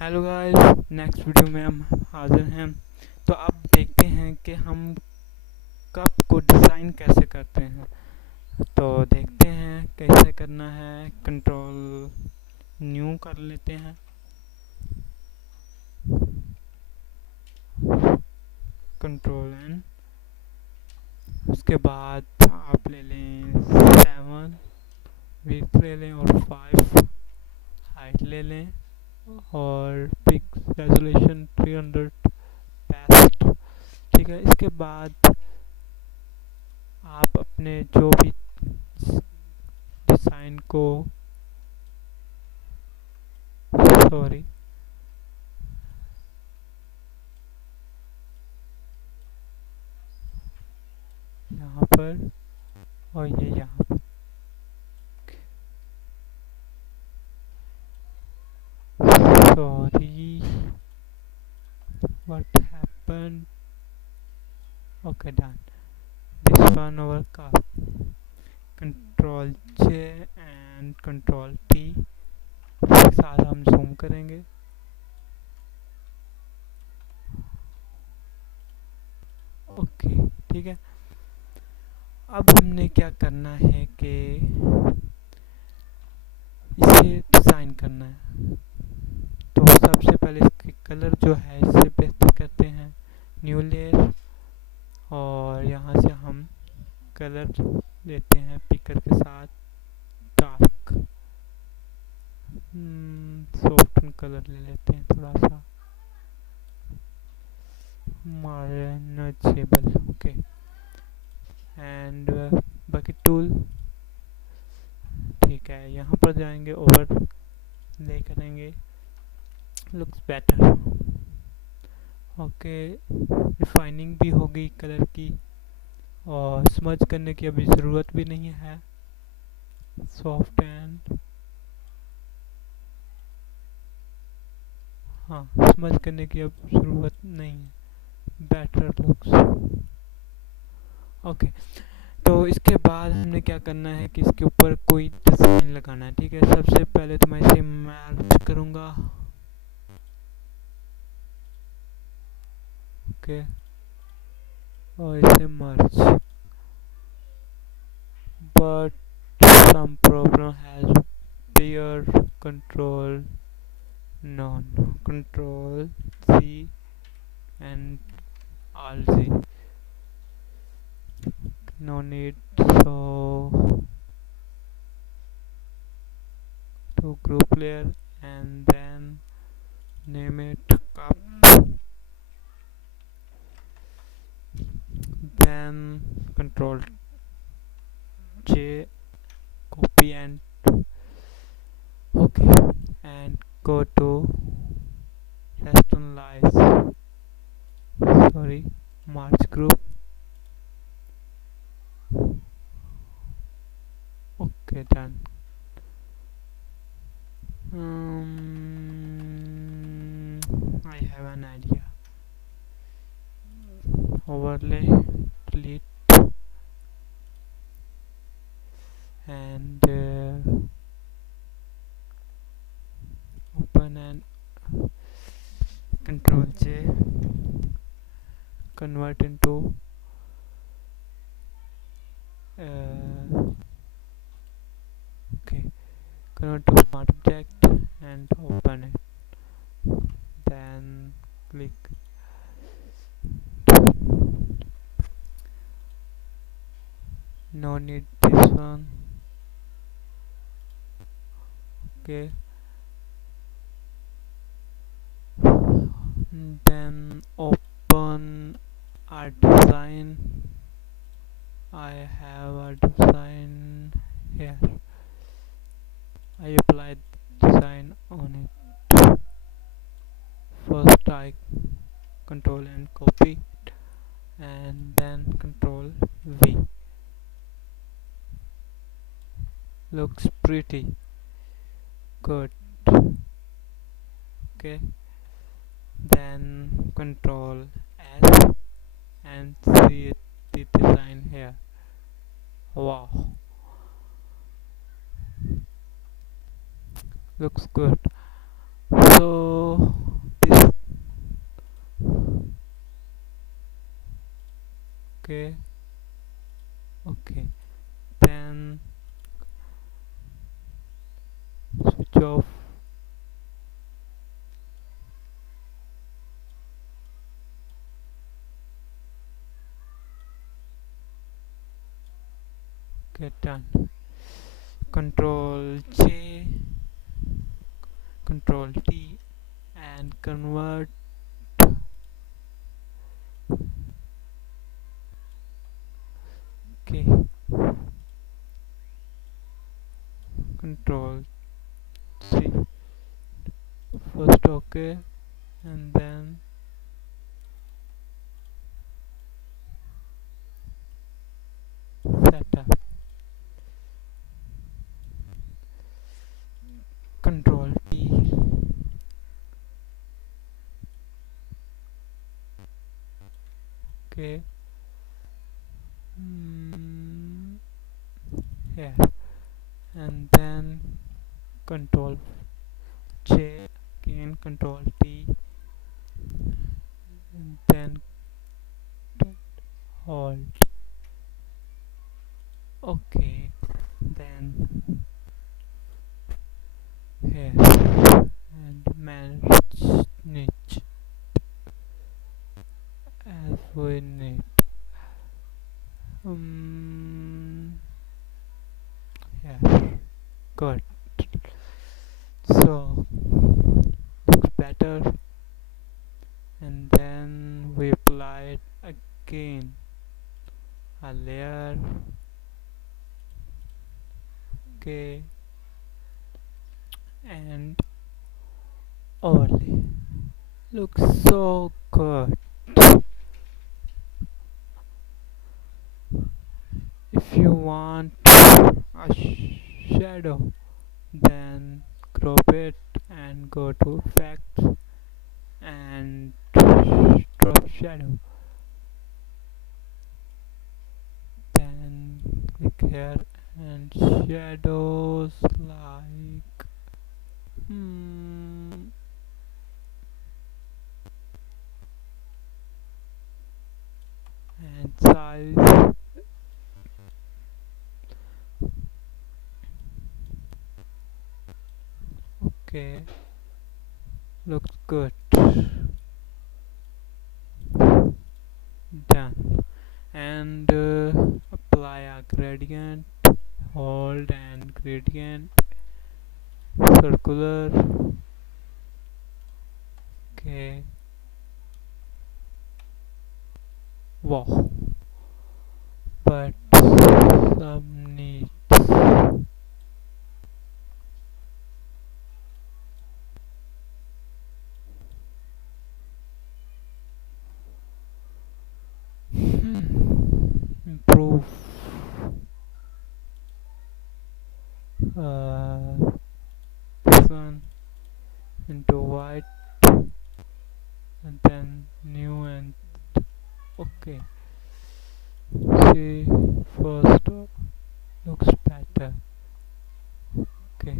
Hello guys, next video में हम हाजिर हैं। तो अब देखते हैं कि हम कप को डिज़ाइन कैसे करते हैं। तो देखते हैं कैसे करना है। कंट्रोल न्यू कर लेते हैं। Control N. उसके बाद आप ले लें 7 विड्थ ले लें और 5 हाइट ले लें और पिक्स रेजोल्यूशन 300 बेस्ट। ठीक है, इसके बाद आप अपने जो भी डिज़ाइन को सॉरी यहाँ पर और ये यहाँ पर sorry what happened. Okay, done. This one our cup. Control J and Control T के साथ हम जूम करेंगे। ओके, ठीक है। अब हमने क्या करना है कि इसे डिज़ाइन करना है। तो सबसे पहले इसके कलर जो है इससे बेहतर करते हैं। न्यू लेयर और यहाँ से हम कलर लेते हैं पिकर के साथ डार्क सॉफ्ट कलर ले लेते हैं थोड़ा सा manageable. Okay, and bucket tool. ठीक है, यहाँ पर जाएंगे, ओवर ले करेंगे, लुक्स बेटर। ओके, रिफाइनिंग भी होगी कलर की और स्मज करने की अभी ज़रूरत भी नहीं है। सॉफ्ट एंड हाँ, स्मज करने की अब ज़रूरत नहीं है। Better looks. ओके, तो इसके बाद हमने क्या करना है कि इसके ऊपर कोई डिज़ाइन लगाना है। ठीक है, सबसे पहले तो मैं इसे मर्ज करूँगा। ओके, और इसे मर्ज, but some problem has pair control non control C and Alt Z. No need, so to group layer and then name it cup, then control J, copy and okay, and go to rationalize, sorry, march group. Okay, done. I have an idea. Overlay, delete, and open and control J, convert into okay, convert to smart object and open it. Then click. No need this one. Okay, then open our design. I have a design here. I applied design on it. First I control and copy and then control V. Looks pretty good. Okay, then control S and see the design here. Wow, looks good. So Okay. Okay. Then switch off. Okay, done. Control J, Control T, and convert. Okay. Control C. First okay, and then setup. Control T. Okay. Here, and then Control J, again Control T, and then hold. Okay, then here and manage niche as we need. Yeah, good. So looks better, and then we apply it again a layer. Okay, and overlay looks so good. If you want a shadow, then crop it and go to effects and drop shadow, then click here and shadows like and size. Okay, looks good. Done. And apply a gradient, hold and gradient, circular. Okay, wow, but some needs. Improve this one into white, and then new, and okay, see, first looks better. Okay,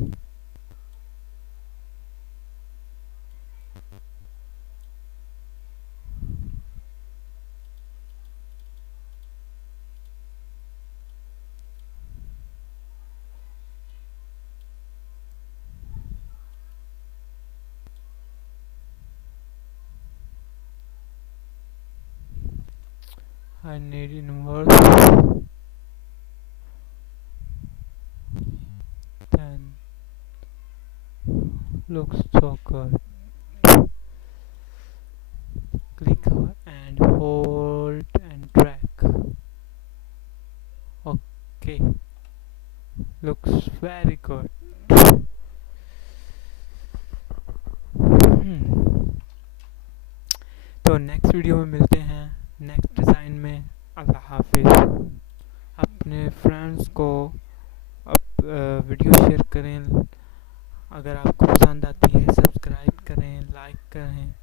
I need inverse, then looks so good. Click and hold and drag. Okay, looks very good. तो next video में मिलते हैं next design में. अल्लाह हाफिज़. अपने friends को video share करें. अगर आपको पसंद आती है सब्सक्राइब करें, लाइक करें.